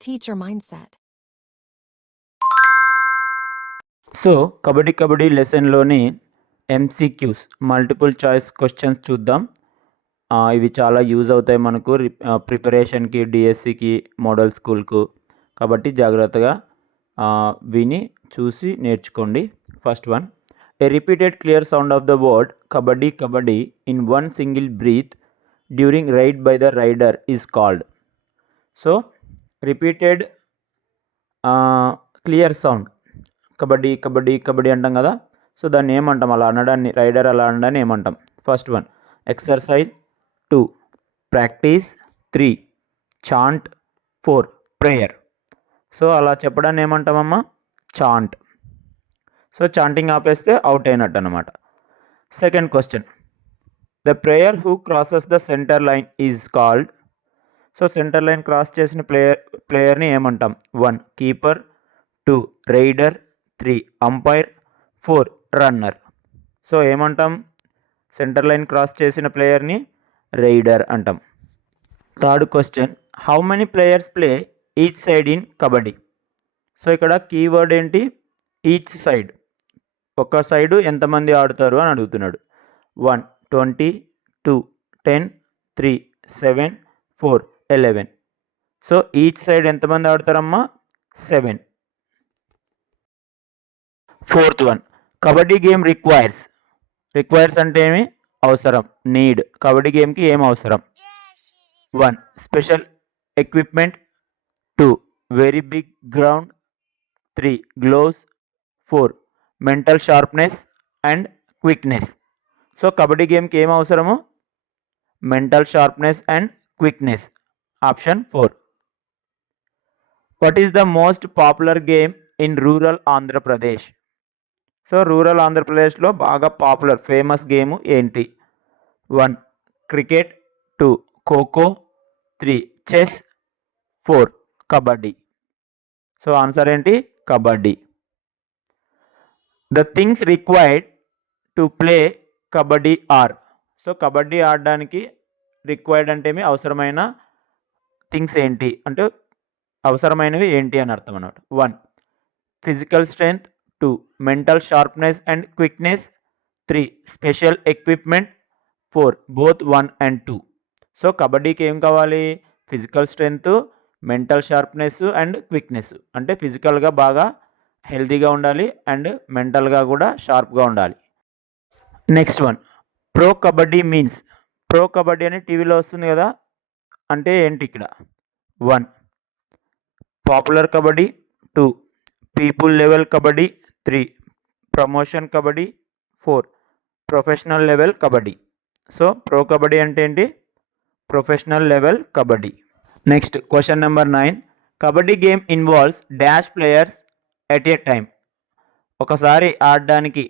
Teacher mindset. So kabaddi kabaddi లెసన్లోని MCQs multiple choice questions చూద్దాం. ఇవి చాలా యూజ్ అవుతాయి మనకు ప్రిపరేషన్కి, డిఎస్సికి, మోడల్ స్కూల్కు. కాబట్టి జాగ్రత్తగా విని చూసి నేర్చుకోండి. First one, a repeated clear sound of the word kabaddi kabaddi in one single breath during raid by the raider is called. So repeated clear sound kabaddi kabaddi kabaddi అంటాం కదా. సో దాన్ని ఏమంటాం, అలా అనడాన్ని, రైడర్ అలా అనడాన్ని ఏమంటాం? First one exercise, 2 practice, 3 chant, 4 player. So అలా చెప్పడాన్ని ఏమంటామమ్మా? చాంట్. సో చాంటింగ్ ఆపేస్తే అవుట్ అయినట్టు అనమాట. Second question, the player who crosses the centre line is called. So centre line cross చేసిన ప్లేయర్ని ఏమంటాం? 1 keeper, 2 raider, 3 umpire, 4 runner. So ఏమంటాం? సెంటర్ లైన్ క్రాస్ చేసిన ప్లేయర్ని రైడర్ అంటాం. Third question, how many players play each side in kabaddi. So ఇక్కడ keyword ఏంటి? Each side. ఒక సైడు ఎంతమంది ఆడుతారు అని అడుగుతున్నాడు. 1 20, 2 10, 3 7, 4 11. సో ఈచ్ సైడ్ ఎంతమంది ఆడతారమ్మా? 7. Fourth one, kabaddi game requires అంటే ఏమి? అవసరం, నీడ్. కబడ్డీ గేమ్కి ఏం అవసరం? 1 special equipment, 2 very big ground, 3 gloves, 4 mental sharpness and quickness. So kabaddi గేమ్కి ఏం అవసరము? Mental sharpness and quickness. Option 4. What is the most popular game in rural Andhra Pradesh. So rural ఆంధ్రప్రదేశ్లో బాగా పాపులర్ ఫేమస్ గేమ్ ఏంటి? 1 cricket, 2 kho kho, 3 chess, 4 kabaddi. So answer ఏంటి? Kabaddi. The things required to play kabaddi are. So kabaddi ఆడడానికి required అంటే అవసరమైన థింగ్స్ ఏంటి అంటే అవసరమైనవి ఏంటి అని అర్థం అన్నమాట. 1 physical strength, 2 mental sharpness and quickness, 3 special equipment, 4 both 1 and 2. So కబడ్డీకి ఏం కావాలి? Physical strength, mental sharpness and quickness. అంటే ఫిజికల్గా బాగా హెల్తీగా ఉండాలి అండ్ మెంటల్గా కూడా షార్ప్గా ఉండాలి. Next one, pro kabaddi means. Pro kabaddi అని టీవీలో వస్తుంది కదా, అంటే ఏంటి ఇక్కడ? 1 popular kabaddi, 2 people level kabaddi, 3 promotion kabaddi, 4 professional level kabaddi. So pro kabaddi అంటే ఏంటి? Professional level kabaddi. Next question number 9, kabaddi game involves dash players at a time. ఒకసారి ఆడడానికి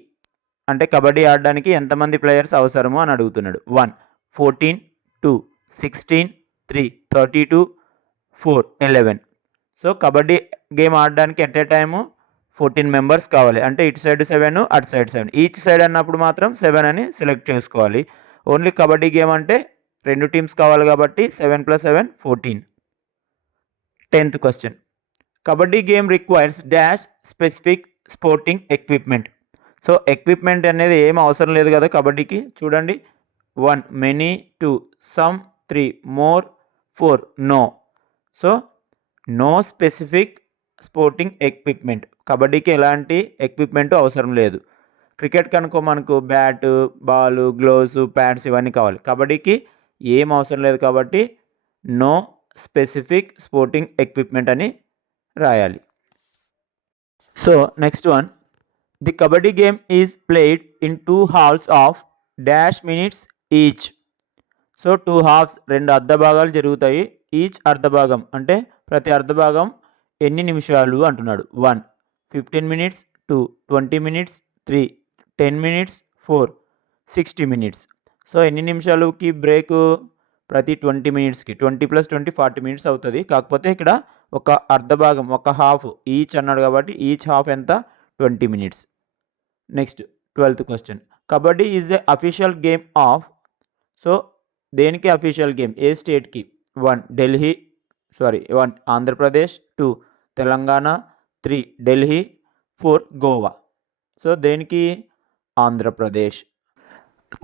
అంటే కబడ్డీ ఆడడానికి ఎంతమంది ప్లేయర్స్ అవసరము అని అడుగుతున్నాడు. 1 14, 2 16, 3 32, 4 11. సో కబడ్డీ గేమ్ ఆడడానికి ఎట్ ఏ టైము 14 మెంబర్స్ కావాలి. అంటే ఇటు సైడ్ 7, అటు సైడ్ 7. ఈచ్ సైడ్ అన్నప్పుడు మాత్రం 7 అని సెలెక్ట్ చేసుకోవాలి. ఓన్లీ కబడ్డీ గేమ్ అంటే 2 టీమ్స్ కావాలి కాబట్టి 7 + 7 14. 10th question, kabaddi game requires dash specific sporting equipment. So equipment అనేది ఏం అవసరం లేదు కదా కబడ్డీకి. చూడండి, 1 many, 2 some, 3 more, 4 no. So no specific sporting equipment. కబడ్డీకి ఎలాంటి ఎక్విప్మెంట్ అవసరం లేదు. క్రికెట్ కనుక మనకు బ్యాటు, బాలు, గ్లోవ్స్, ప్యాడ్స్ ఇవన్నీ కావాలి. కబడ్డీకి ఏం అవసరం లేదు కాబట్టి నో స్పెసిఫిక్ స్పోర్టింగ్ ఎక్విప్మెంట్ అని రాయాలి. So next one, the kabaddi game is played in 2 halves of dash minutes each. So 2 halves 2 అర్ధ భాగాలు జరుగుతాయి. ఈచ్ అర్ధ భాగం అంటే ప్రతి అర్ధ భాగం ఎన్ని నిమిషాలు అంటున్నాడు. 1 15 minutes, 2 20 minutes, 3 10 minutes, 4 60 minutes. So ఎన్ని నిమిషాలకి బ్రేకు? ప్రతి 20 minutesకి. 20 + 20 40 minutes అవుతుంది. కాకపోతే ఇక్కడ ఒక అర్ధ భాగం, ఒక హాఫ్ ఈచ్ అన్నాడు కాబట్టి ఈచ్ హాఫ్ ఎంత? 20 minutes. Next 12th question, kabaddi is a official game of. So దేనికి అఫీషియల్ గేమ్? ఏ స్టేట్కి? 1 ఢిల్లీ, 1 ఆంధ్రప్రదేశ్, 2 తెలంగాణ, 3 ఢిల్లీ, 4 గోవా. సో దేనికి Andhra Pradesh.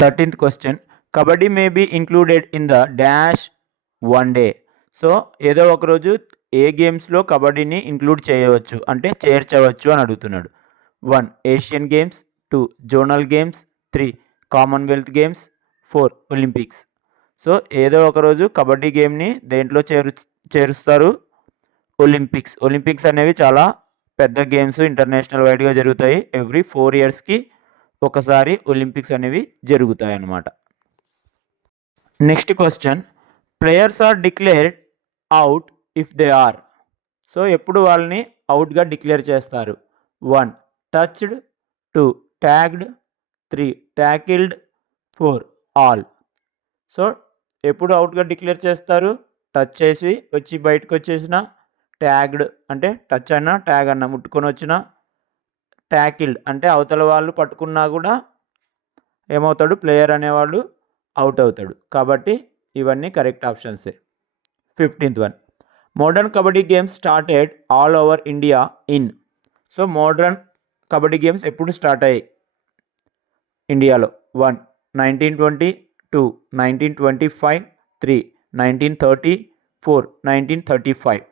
13th question kabaddi may be included in the dash one day. So ఏదో ఒకరోజు ఏ గేమ్స్లో కబడ్డీని ఇంక్లూడ్ చేయవచ్చు అంటే చేర్చవచ్చు అని అడుగుతున్నాడు. 1 Asian games, 2 zonal games, 3 Commonwealth games, 4 Olympics. So ఏదో ఒకరోజు కబడ్డీ గేమ్ని దేంట్లో చేరుస్తారు ఒలింపిక్స్. ఒలింపిక్స్ అనేవి చాలా పెద్ద గేమ్స్ ఇంటర్నేషనల్ వైడ్గా జరుగుతాయి. ఎవ్రీ 4 ఇయర్స్కి ఒకసారి ఒలింపిక్స్ అనేవి జరుగుతాయి అన్నమాట. Next question players are declared out if they are. So ఎప్పుడు వాళ్ళని అవుట్గా డిక్లేర్ చేస్తారు. 1 touched, 2 tagged, 3 tackled, 4 all. So ఎప్పుడు అవుట్గా డిక్లేర్ చేస్తారు టచ్ చేసి వచ్చి బయటకు వచ్చేసిన, ట్యాగ్డ్ అంటే టచ్ అన్నా ట్యాగ్ అన్నా ముట్టుకొని వచ్చిన, ట్యాకిల్డ్ అంటే అవతల వాళ్ళు పట్టుకున్నా కూడా ఏమవుతాడు ప్లేయర్ అనేవాళ్ళు అవుట్ అవుతాడు. కాబట్టి ఇవన్నీ కరెక్ట్ ఆప్షన్సే. 15th one modern kabaddi games started all over India in. So modern kabaddi games ఎప్పుడు స్టార్ట్ అయ్యాయి ఇండియాలో. 1 1920, 2 1925, 3 1930, 4 1935.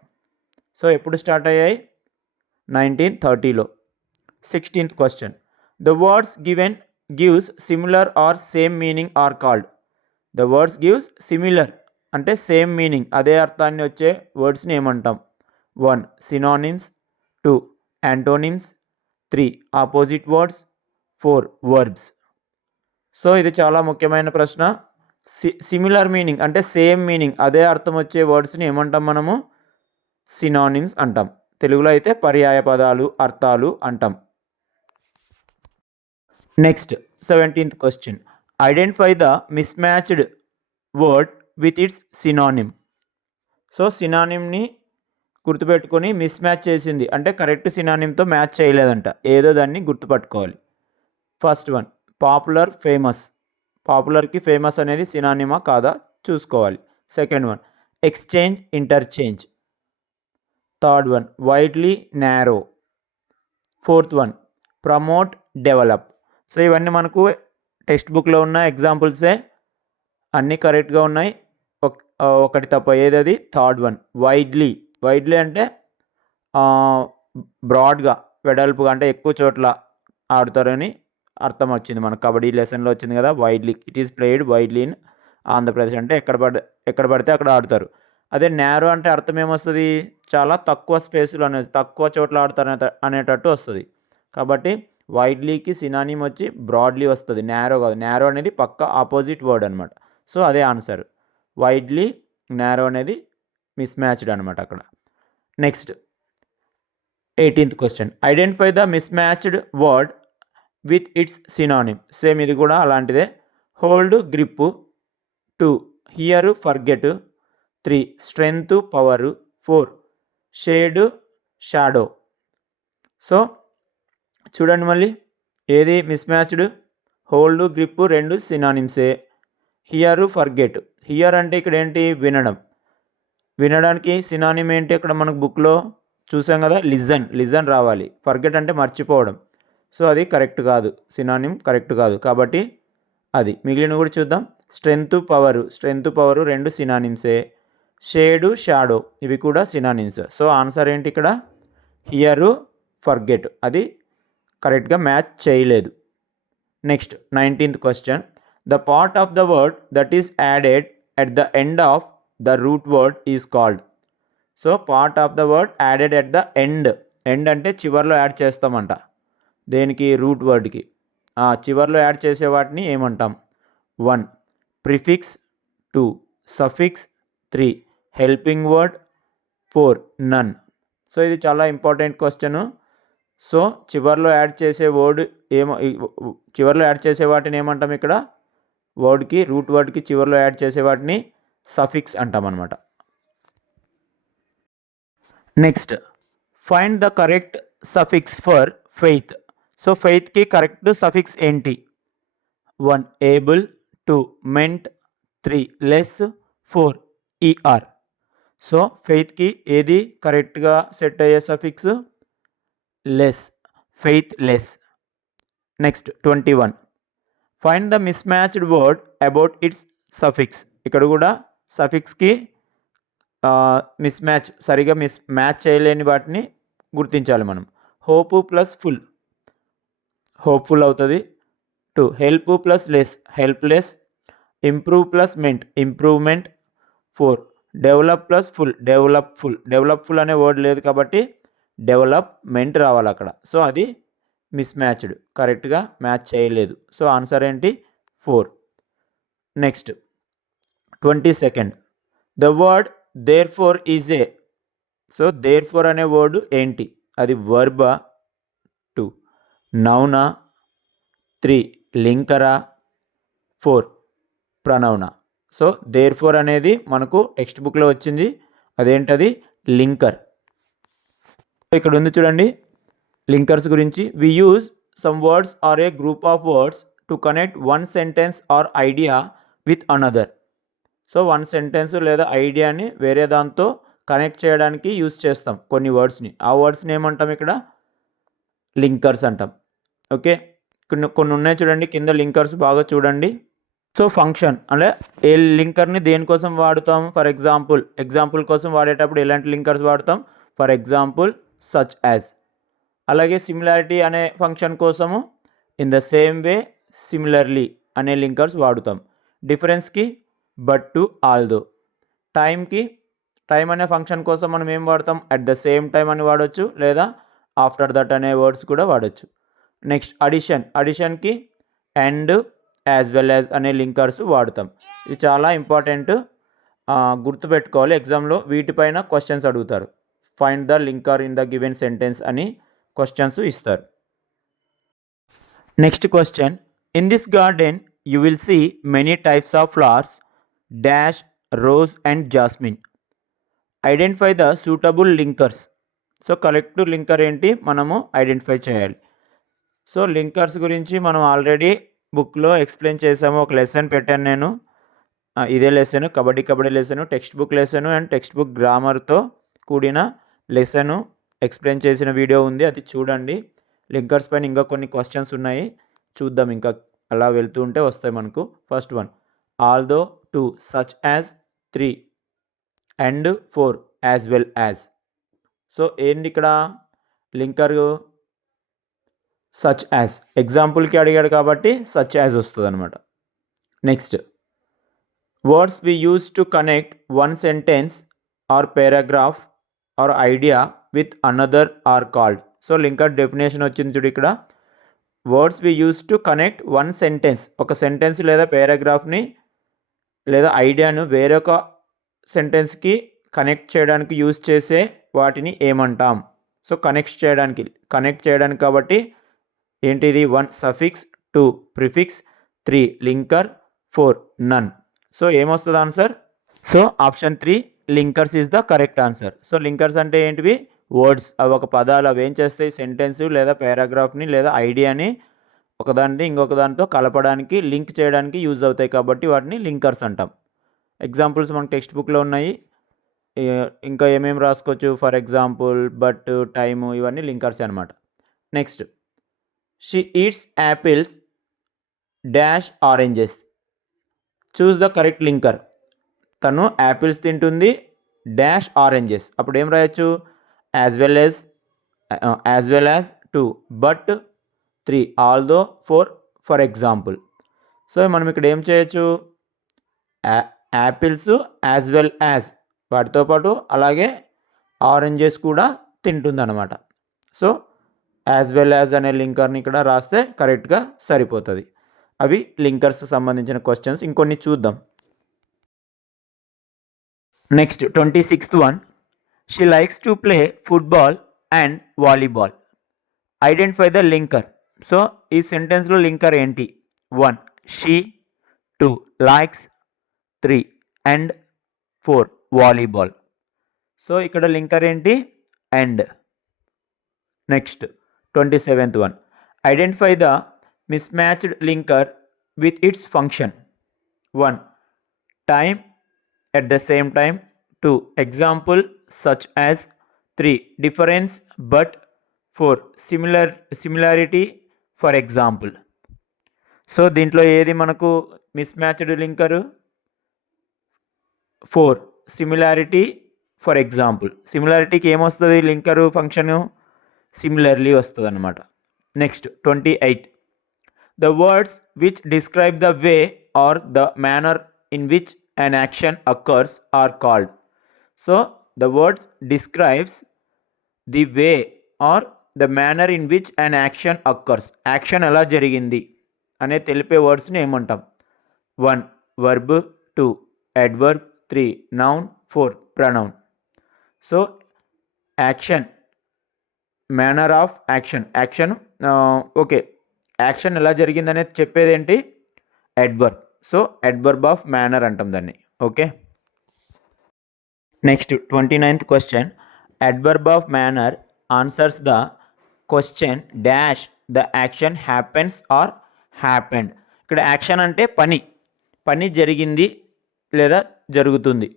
సో ఎప్పుడు స్టార్ట్ అయ్యాయి 1930లో. 16th question the words gives similar or same meaning are called. The words gives similar అంటే same meaning అదే అర్థాన్ని వచ్చే వర్డ్స్ని ఏమంటాం. 1 synonyms, 2 antonyms, 3 opposite words, 4 verbs. So ఇది చాలా ముఖ్యమైన ప్రశ్న. సిమిలర్ మీనింగ్ అంటే సేమ్ మీనింగ్ అదే అర్థం వచ్చే వర్డ్స్ని ఏమంటాం మనము సినానిమ్స్ అంటాం. తెలుగులో అయితే పర్యాయ పదాలు అర్థాలు అంటాం. Next 17th question identify the mismatched word with its synonym. So సినానిమ్ని గుర్తుపెట్టుకొని మిస్మ్యాచ్ చేసింది అంటే కరెక్ట్ సినానిమ్తో మ్యాచ్ చేయలేదంట, ఏదో దాన్ని గుర్తుపట్టుకోవాలి. First one popular, famous. పాపులర్కి ఫేమస్ అనేది సినానిమా కాదా చూసుకోవాలి. Second one exchange, interchange. Third one widely, narrow. Fourth one promote, develop. So ఇవన్నీ మనకు టెక్స్ట్ బుక్లో ఉన్న ఎగ్జాంపుల్సే, అన్నీ కరెక్ట్గా ఉన్నాయి. ఒకటి తప్ప ఏదది థర్డ్ వన్ వైడ్లీ. వైడ్లీ అంటే బ్రాడ్గా వెడల్పుగా అంటే ఎక్కువ చోట్ల ఆడుతారని అర్థం వచ్చింది మనకు కబడ్డీ లెసన్లో వచ్చింది కదా widely. It is played widely in Andhra Pradesh అంటే ఎక్కడ పడితే అక్కడ ఆడుతారు. అదే నారో అంటే అర్థం ఏమొస్తుంది చాలా తక్కువ స్పేస్లో అనేది తక్కువ చోట్ల ఆడతారు అనేటట్టు వస్తుంది. కాబట్టి వైడ్లీకి సినానిమ్ వచ్చి బ్రాడ్లీ వస్తుంది, నారో కాదు. నారో అనేది పక్క ఆపోజిట్ వర్డ్ అనమాట. సో అదే ఆన్సర్ వైడ్లీ, నారో అనేది మిస్మ్యాచ్డ్ అనమాట అక్కడ. Next 18th question identify the mismatched word with its synonym. Same ఇది కూడా అలాంటిదే. Hold, grip. 2 here, forget. 3 strength, power. 4 shade, shadow. So చూడండి మళ్ళీ ఏది మిస్మ్యాచ్డ్ హోల్డ్, గ్రిప్ రెండు సినానిమ్సే. Here, forget. హియర్ అంటే ఇక్కడ ఏంటి వినడం, వినడానికి సినానిమ్ ఏంటి ఇక్కడ మనకు బుక్లో చూసాం కదా లిజన్ రావాలి. ఫర్గెట్ అంటే మర్చిపోవడం. సో అది కరెక్ట్ కాదు, సినానిమ్ కరెక్ట్ కాదు. కాబట్టి అది మిగిలిన కూడా చూద్దాం. స్ట్రెంగ్త్, పవరు రెండు సినానిమ్సే. షేడు, షాడో ఇవి కూడా సినానిమ్స్. సో ఆన్సర్ ఏంటి ఇక్కడ హియరు, ఫర్గెట్ అది కరెక్ట్గా మ్యాచ్ చేయలేదు. Next 19th question the part of the word that is added at the end of the root word is called. So part of the word added at the end అంటే చివర్లో add చేస్తామంట. దేనికి route వర్డ్కి చివర్లో add చేసే వాటిని ఏమంటాం. 1 prefix, 2 suffix, 3 helping word, 4 none. So ఇది చాలా important question. So చివర్లో యాడ్ చేసే వర్డ్ చివర్లో యాడ్ చేసే వాటిని ఏమంటాం ఇక్కడ వర్డ్కి రూట్ వర్డ్కి చివర్లో యాడ్ చేసే వాటిని సఫిక్స్ అంటాం అనమాట. Next find the correct suffix for faith. So ఫెయిత్కి కరెక్ట్ సఫిక్స్ ఏంటి. 1 able, 2 ment, 3 less, 4 ER. So ఫెయిత్కి ఏది కరెక్ట్గా సెట్ అయ్యే suffix? Less, faith less. Next 21, find the mismatched word about its suffix. ఇక్కడ కూడా సఫిక్స్కి సరిగా మ్యాచ్ చేయలేని వాటిని గుర్తించాలి మనం. హోప్ ప్లస్ ఫుల్, హోప్ఫుల్ అవుతుంది. 2, help plus less, helpless. Improve plus ment, improvement. 4, develop plus ful, developful. Developful అనే వర్డ్ లేదు కాబట్టి డెవలప్మెంట్ రావాలి అక్కడ. సో అది మిస్మ్యాచ్డ్, కరెక్ట్గా మ్యాచ్ చేయలేదు. సో ఆన్సర్ ఏంటి? 4. Next 22, the word therefore is a. So therefore అనే వర్డ్ ఏంటి? అది వర్బా? 2, నౌనా? 3, లింకరా? 4, ప్రనౌనా? సో దేర్ ఫోర్ అనేది మనకు టెక్స్ట్ బుక్లో వచ్చింది. అదేంటది? లింకర్. ఇక్కడ ఉంది చూడండి లింకర్స్ గురించి. We use some words or a group of words to connect one sentence or idea with another. So one sentence లేదా ఐడియాని వేరే దాంతో కనెక్ట్ చేయడానికి యూజ్ చేస్తాం కొన్ని వర్డ్స్ని. ఆ వర్డ్స్ని ఏమంటాం ఇక్కడ? లింకర్స్ అంటాం. ఓకే, కొన్ని ఉన్నాయి చూడండి కింద లింకర్స్, బాగా చూడండి. సో ఫంక్షన్ అంటే ఏ లింకర్ని దేనికోసం వాడుతాం? ఫర్ ఎగ్జాంపుల్ కోసం వాడేటప్పుడు ఎలాంటి లింకర్స్ వాడతాం? For example, such as. అలాగే సిమిలారిటీ అనే ఫంక్షన్ కోసము in the same way, similarly అనే లింకర్స్ వాడుతాం. డిఫరెన్స్కి బట్ టు, ఆల్దో. టైం అనే ఫంక్షన్ కోసం మనం ఏం వాడతాం? అట్ ద సేమ్ టైం అని వాడచ్చు, లేదా ఆఫ్టర్ దట్ అనే వర్డ్స్ కూడా వాడచ్చు. నెక్స్ట్ అడిషన్కి అండ్, యాజ్ వెల్ యాజ్ అనే లింకర్స్ వాడతాం. ఇది చాలా ఇంపార్టెంట్, గుర్తుపెట్టుకోవాలి. ఎగ్జామ్లో వీటిపైన క్వశ్చన్స్ అడుగుతారు. Find the linker in the given sentence అని క్వశ్చన్స్ ఇస్తారు. Next question, in this garden you will see many types of flowers dash rose and jasmine. Identify the suitable linkers. So correct linker ఏంటి మనము identify చేయాలి. So linkers గురించి మనం already బుక్లో explain చేసాము. ఒక లెసన్ పెట్టాను నేను, ఇదే lesson, kabaddi lesson, textbook lesson and textbook గ్రామర్తో కూడిన లెసను ఎక్స్ప్లెయిన్ చేసిన వీడియో ఉంది, అది చూడండి. లింకర్స్ పైన ఇంకా కొన్ని క్వశ్చన్స్ ఉన్నాయి, చూద్దాం. ఇంకా అలా వెళ్తూ ఉంటే వస్తాయి మనకు. First one, although 2, such as 3 and 4, as well as. So ఏంటి ఇక్కడ లింకర్? Such as. ఎగ్జాంపుల్కి అడిగాడు కాబట్టి సచ్ యాజ్ వస్తుంది అనమాట. Next, words we use to connect one sentence or paragraph or idea with another are called. So linker definition వచ్చింది చూడు ఇక్కడ. Words we use to connect one sentence, ఒక sentence లేదా పారాగ్రాఫ్ని లేదా ఐడియాను వేరొక సెంటెన్స్కి కనెక్ట్ చేయడానికి యూజ్ చేసే వాటిని ఏమంటాం? సో కనెక్ట్ చేయడానికి కాబట్టి ఏంటిది? 1 suffix, 2 prefix, 3 linker, 4 none. So ఏమొస్తుంది answer? So option 3 linkers is the correct answer. So linkers అంటే ఏంటివి? వర్డ్స్. అవి ఒక పదాలు, అవి ఏం చేస్తాయి? సెంటెన్స్ లేదా పారాగ్రాఫ్ని లేదా ఐడియాని ఒకదాన్ని ఇంకొక దాంతో కలపడానికి, లింక్ చేయడానికి యూజ్ అవుతాయి కాబట్టి వాటిని లింకర్స్ అంటాం. ఎగ్జాంపుల్స్ మనకు టెక్స్ట్ బుక్లో ఉన్నాయి, ఇంకా ఏమేమి రాసుకోవచ్చు? ఫర్ ఎగ్జాంపుల్, బట్, టైము, ఇవన్నీ లింకర్స్ అనమాట. Next, she eats apples dash oranges. Choose the correct linker. తను యాపిల్స్ తింటుంది డాష్ ఆరెంజెస్. అప్పుడు ఏం రాయొచ్చు? As well as 2, but 3, although 4, for example. So మనం ఇక్కడ ఏం చేయొచ్చు? యాపిల్స్ యాజ్ వెల్ యాజ్ వాటితో పాటు అలాగే ఆరెంజెస్ కూడా తింటుందన్నమాట. సో యాజ్ వెల్ యాజ్ అనే లింకర్ని ఇక్కడ రాస్తే కరెక్ట్గా సరిపోతుంది. అవి లింకర్స్కి సంబంధించిన క్వశ్చన్స్. ఇంకొన్ని చూద్దాం. Next 26th one, she likes to play football and volleyball. Identify the linker. So ఈ సెంటెన్స్లో లింకర్ ఏంటి? 1 she, 2 likes, 3 and 4 volleyball. So ఇక్కడ లింకర్ ఏంటి? And. Next 27th one, identify the mismatched linker with its function. 1 time, at the same time, 2 example such as 3 difference but 4 similarity for example. So దీంట్లో ఏది మనకు mismatched linker? 4 similarity for example. సిమిలారిటీకి ఏమొస్తుంది linker function? Similarly వస్తుంది అనమాట. Next 28 the words which describe the way or the manner in which an action occurs are called. So the word describes the way or the manner in which an action occurs. Action ఎలా జరిగింది అనే తెలిపే వర్డ్స్ని ఏమంటాం? 1 verb, 2 adverb, 3 noun, 4 pronoun. So action, manner of action okay, action ఎలా జరిగింది అనేది చెప్పేది ఏంటి? Adverb. So adverb of manner అంటాం దాన్ని. Okay, next 29th question. Adverb of manner answers the question dash the action happens or happened. ఇక్కడ action అంటే పని జరిగింది లేదా జరుగుతుంది.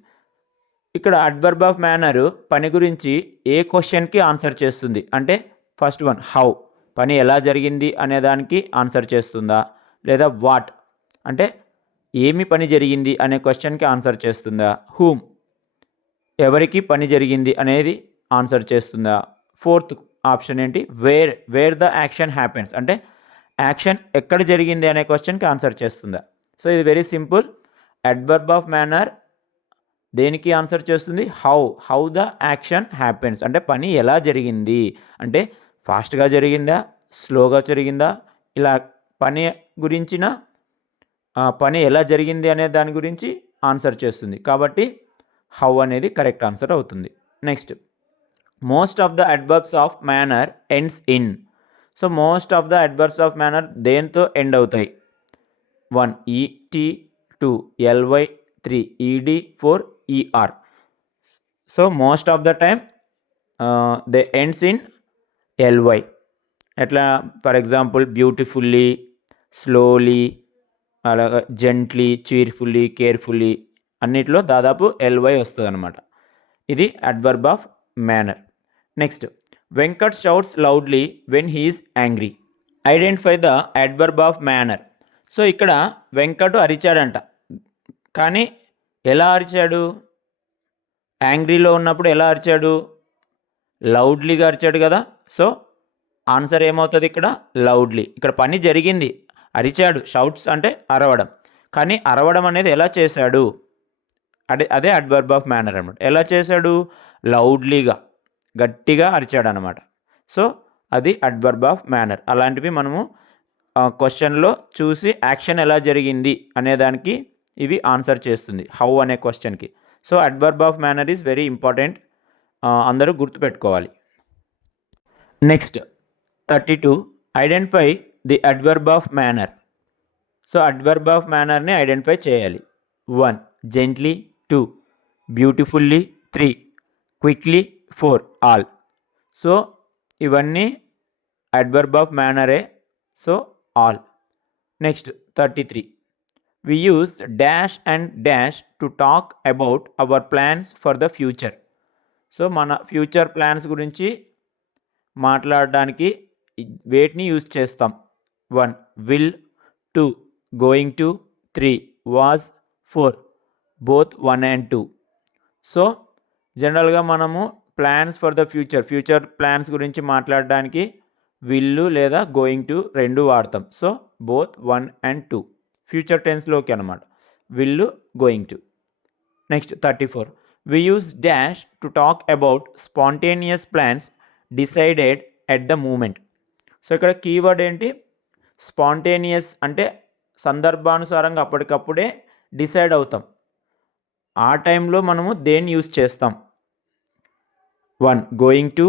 ఇక్కడ అడ్వర్బ్ ఆఫ్ మేనర్ పని గురించి ఏ క్వశ్చన్కి ఆన్సర్ చేస్తుంది అంటే ఫస్ట్ వన్ హౌ, పని ఎలా జరిగింది అనే దానికి ఆన్సర్ చేస్తుందా, లేదా వాట్ అంటే ఏమి పని జరిగింది అనే క్వశ్చన్కి ఆన్సర్ చేస్తుందా, హూమ్ ఎవరికి పని జరిగింది అనేది ఆన్సర్ చేస్తుందా. ఫోర్త్ ఆప్షన్ ఏంటి? వేర్ ద యాక్షన్ హ్యాపెన్స్ అంటే యాక్షన్ ఎక్కడ జరిగింది అనే క్వశ్చన్కి ఆన్సర్ చేస్తుందా. సో ఇది very simple. Adverb of manner దేనికి ఆన్సర్ చేస్తుంది? హౌ ద యాక్షన్ హ్యాపెన్స్ అంటే పని ఎలా జరిగింది అంటే ఫాస్ట్గా జరిగిందా, స్లోగా జరిగిందా, ఇలా పని గురించిన పని ఎలా జరిగింది అనే దాని గురించి ఆన్సర్ చేస్తుంది. కాబట్టి హౌ అనేది కరెక్ట్ ఆన్సర్ అవుతుంది. Next most of the adverbs of manner ends in. So most of the adverbs of manner దేంతో ఎండ్ అవుతాయి? 1 ET, 2 LY, 3 ED, 4 ER. So most of the time they ends in LY. ఎట్లా? For example beautifully, slowly, అలాగా gently, cheerfully, carefully అన్నిట్లో దాదాపు LY వస్తుంది అనమాట. ఇది adverb of manner. Next Venkat shouts loudly when he is angry. Identify the adverb of manner. So ఇక్కడ వెంకట్ అరిచాడంట, కానీ ఎలా అరిచాడు? యాంగ్రీలో ఉన్నప్పుడు ఎలా అరిచాడు? లౌడ్లీగా అరిచాడు కదా. సో ఆన్సర్ ఏమవుతుంది ఇక్కడ? లౌడ్లీ. ఇక్కడ పని జరిగింది, అరిచాడు. షౌట్స్ అంటే అరవడం, కానీ అరవడం అనేది ఎలా చేశాడు? అదే అడ్వర్బ్ ఆఫ్ మేనర్ అనమాట. ఎలా చేశాడు? లౌడ్లీగా, గట్టిగా అరిచాడు అనమాట. సో అది అడ్వర్బ్ ఆఫ్ మేనర్. అలాంటివి మనము క్వశ్చన్లో చూసి యాక్షన్ ఎలా జరిగింది అనేదానికి ఇవి ఆన్సర్ చేస్తుంది హౌ అనే క్వశ్చన్కి. So adverb of manner is very important, అందరూ గుర్తుపెట్టుకోవాలి. Next 32 identify the adverb of manner. So adverb of మేనర్ని ఐడెంటిఫై చేయాలి. 1 gently, 2 beautifully, 3 quickly, 4 all. So ఇవన్నీ అడ్వర్బ్ ఆఫ్ మేనరే. So all. Next 33 we use dash and dash to talk about our plans for the future. So మన future plans గురించి మాట్లాడడానికి వేటిని use చేస్తాం? 1 will, 2 going to, 3 was, 4 both 1 and 2. So జనరల్గా మనము plans for the future plans గురించి మాట్లాడడానికి will లేదా గోయింగ్ టు రెండు వాడతాం. సో బోత్ 1 and 2 ఫ్యూచర్ టెన్స్లోకి అనమాట, will, going to. Next 34 we use dash to talk about spontaneous plans decided at the moment. So ఇక్కడ కీవర్డ్ ఏంటి? స్పాంటేనియస్ అంటే సందర్భానుసారంగా అప్పటికప్పుడే డిసైడ్ అవుతాం. ఆ టైంలో మనము దేన్ని యూజ్ చేస్తాం? 1 going to,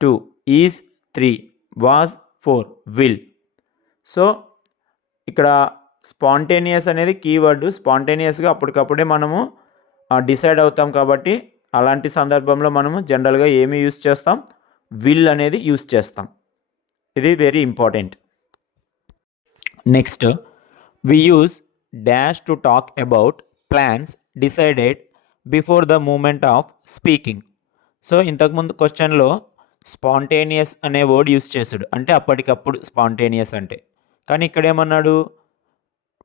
2 is, 3 was, 4 will. So ఇక్కడ స్పాంటేనియస్ అనేది కీవర్డ్. స్పాంటేనియస్గా అప్పటికప్పుడే మనము డిసైడ్ అవుతాం కాబట్టి అలాంటి సందర్భంలో మనము జనరల్గా ఏమి యూజ్ చేస్తాం? విల్ అనేది యూజ్ చేస్తాం. ఇది very important. Next we use dash to talk about plans decided before the moment of speaking. So ఇంతకుముందు క్వశ్చన్లో స్పాంటేనియస్ అనే వర్డ్ యూస్ చేశాడు, అంటే అప్పటికప్పుడు స్పాంటేనియస్ అంటే. కానీ ఇక్కడ ఏమన్నాడు,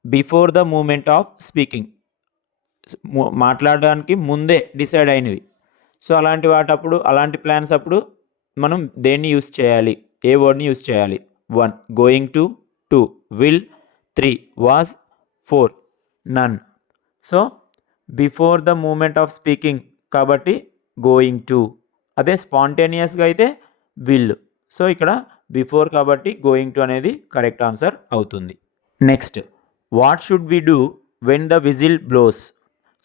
before the moment of speaking, మాట్లాడడానికి ముందే డిసైడ్ అయినవి. సో అలాంటి వాటప్పుడు, అలాంటి ప్లాన్స్ అప్పుడు మనం దేన్ని యూస్ చేయాలి, ఏ వర్డ్ని యూస్ చేయాలి? 1 going to, 2 will, 3 was, 4 none. So before the moment of speaking కాబట్టి గోయింగ్ టు, అదే స్పాంటేనియస్గా అయితే విల్. సో ఇక్కడ బిఫోర్ కాబట్టి గోయింగ్ టు అనేది కరెక్ట్ ఆన్సర్ అవుతుంది. Next, what should we do when the whistle blows?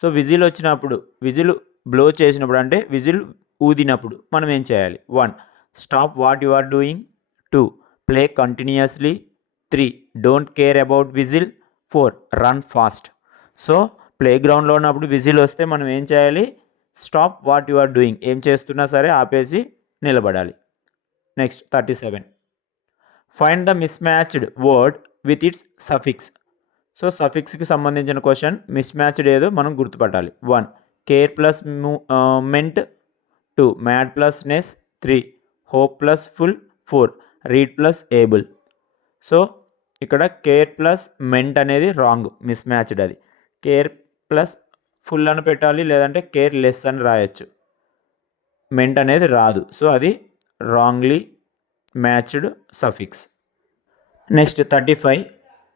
So whistle వచ్చినప్పుడు, whistle blow చేసినప్పుడు అంటే విజిల్ ఊదినప్పుడు మనం ఏం చేయాలి? 1 stop what you are doing, 2 play continuously, 3 don't care about whistle, 4 run fast. So play గ్రౌండ్లో ఉన్నప్పుడు విజిల్ వస్తే మనం ఏం చేయాలి? Stop what you are doing, ఏం చేస్తున్నా సరే ఆపేసి నిలబడాలి. Next 37, find the mismatched word with its suffix. So సఫిక్స్కి సంబంధించిన క్వశ్చన్, మిస్ మ్యాచ్డ్ ఏదో మనం గుర్తుపట్టాలి. 1 care plus ment, 2 mad plus ness, 3 hope plus ful, 4 read plus able. So ఇక్కడ కేర్ ప్లస్ మెంట్ అనేది రాంగ్, మిస్ మ్యాచ్డ్. అది care plus full అని పెట్టాలి, లేదంటే కేర్ లెస్ అని రాయొచ్చు. మెంట్ అనేది రాదు, సో అది wrongly matched suffix. Next 35,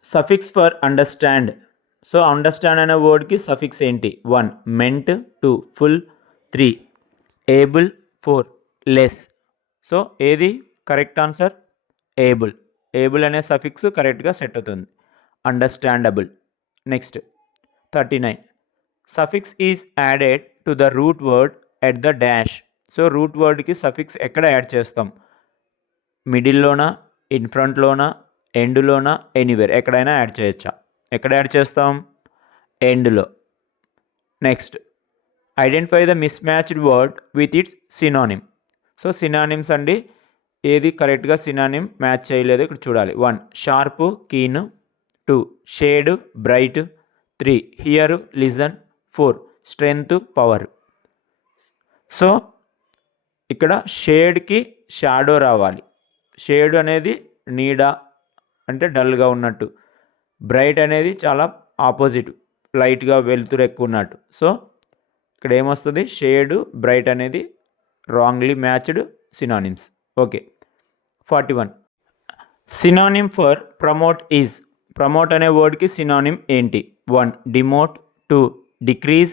suffix for understand. So understand అనే వర్డ్కి సఫిక్స్ ఏంటి? 1 ment, 2 ful, 3 able, 4 less. So ఏది కరెక్ట్ ఆన్సర్? ఏబుల్. ఏబుల్ అనే సఫిక్స్ కరెక్ట్గా సెట్ అవుతుంది, understandable. Next 39, suffix is added to the root word at the dash. So root వర్డ్కి suffix ఎక్కడ add చేస్తాం? మిడిల్లోనా, ఇన్ ఫ్రంట్లోనా, ఎండ్లోనా, ఎనీవేర్, ఎక్కడైనా యాడ్ చేయొచ్చా? ఎక్కడ యాడ్ చేస్తాం? ఎండ్లో. Next, identify the mismatched word with its synonym. So synonyms అండి, ఏది కరెక్ట్గా సినానిమ్ మ్యాచ్ చేయలేదు ఇక్కడ చూడాలి. 1 sharp keen, 2 shade bright, 3 here listen, 4 strength power. So ఇక్కడ షేడ్కి షాడో రావాలి. షేడ్ అనేది నీడ అంటే డల్గా ఉన్నట్టు, బ్రైట్ అనేది చాలా ఆపోజిట్, లైట్గా వెలుతురు ఎక్కువ ఉన్నట్టు. సో ఇక్కడ ఏమొస్తుంది? షేడ్ బ్రైట్ అనేది wrongly matched synonyms. Okay. 41, synonym for promote is. Promote అనే వర్డ్కి సినానిమ్ ఏంటి? 1 డిమోట్, 2 డిక్రీజ్,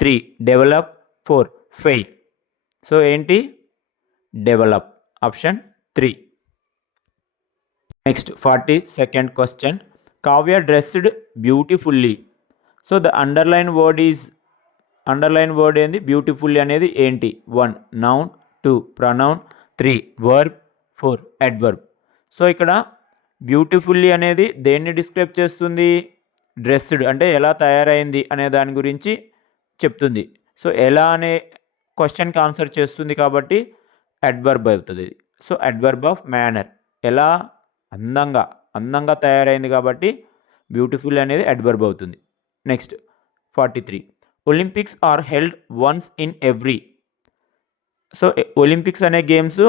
3 డెవలప్, 4 ఫెయిల్. సో ఏంటి? Develop, option 3. Next 42nd question, Kavya dressed beautifully. So the underline word is, underline word ఏంది? Beautifully అనేది ఏంటి? 1 noun, 2 pronoun, 3 verb, 4 adverb. So ఇక్కడ beautifully అనేది దేన్ని describe చేస్తుంది? డ్రెస్డ్ అంటే ఎలా తయారైంది అనే దాని గురించి చెప్తుంది. సో ఎలా అనే క్వశ్చన్కి ఆన్సర్ చేస్తుంది కాబట్టి అడ్వర్బ్ అవుతుంది ఇది. సో అడ్వర్బ్ ఆఫ్ మేనర్, ఎలా అందంగా తయారైంది కాబట్టి బ్యూటిఫుల్ అనేది అడ్వర్బ్ అవుతుంది. Next 43, Olympics are held once in every. So Olympics అనే గేమ్స్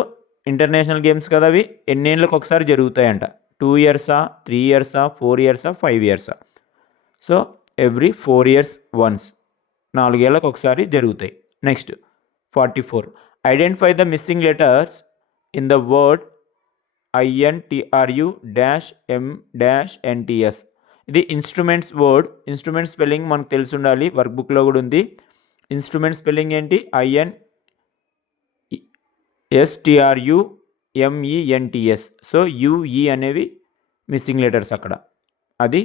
ఇంటర్నేషనల్ గేమ్స్ కదా, అవి ఎన్నేళ్ళకి ఒకసారి జరుగుతాయంట? 2 ఇయర్సా, 3 ఇయర్సా, 4 ఇయర్సా, 5 ఇయర్సా? సో ఎవ్రీ 4 ఇయర్స్ వన్స్, 4 ఏళ్ళకి ఒకసారి జరుగుతాయి. Next 44, identify the missing letters in the word INTRU -M-NTS. ఇది ఇన్స్ట్రుమెంట్స్ వర్డ్. ఇన్స్ట్రుమెంట్ స్పెల్లింగ్ మనకు తెలిసి ఉండాలి, వర్క్ బుక్లో కూడా ఉంది. ఇన్స్ట్రుమెంట్ స్పెల్లింగ్ ఏంటి? INSTRUMENTS. సో UE అనేవి మిస్సింగ్ లెటర్స్ అక్కడ, అది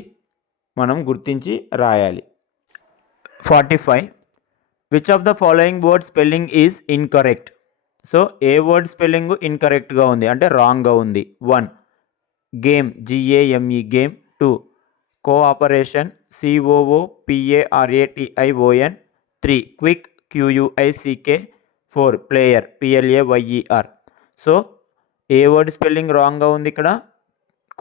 మనం గుర్తించి రాయాలి. 45, which of the following word spelling is incorrect. So ఏ వర్డ్ స్పెల్లింగ్ ఇన్కరెక్ట్గా ఉంది అంటే రాంగ్గా ఉంది? 1 game, GAME game, 2 cooperation, COOPARATION, 3 quick, QUICK, 4 player, PLAYER. So ఏ వర్డ్ స్పెల్లింగ్ రాంగ్గా ఉంది ఇక్కడ?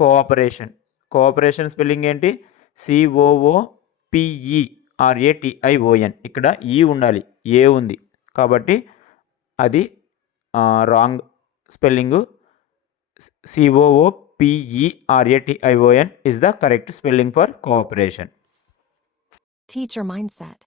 కోఆపరేషన్. కోఆపరేషన్ స్పెల్లింగ్ ఏంటి? COOPE COOPERATION. ఇక్కడ ఈ ఉండాలి, ఏ ఉంది కాబట్టి అది wrong spelling. COOPERATION is the correct spelling for cooperation. Teacher mindset.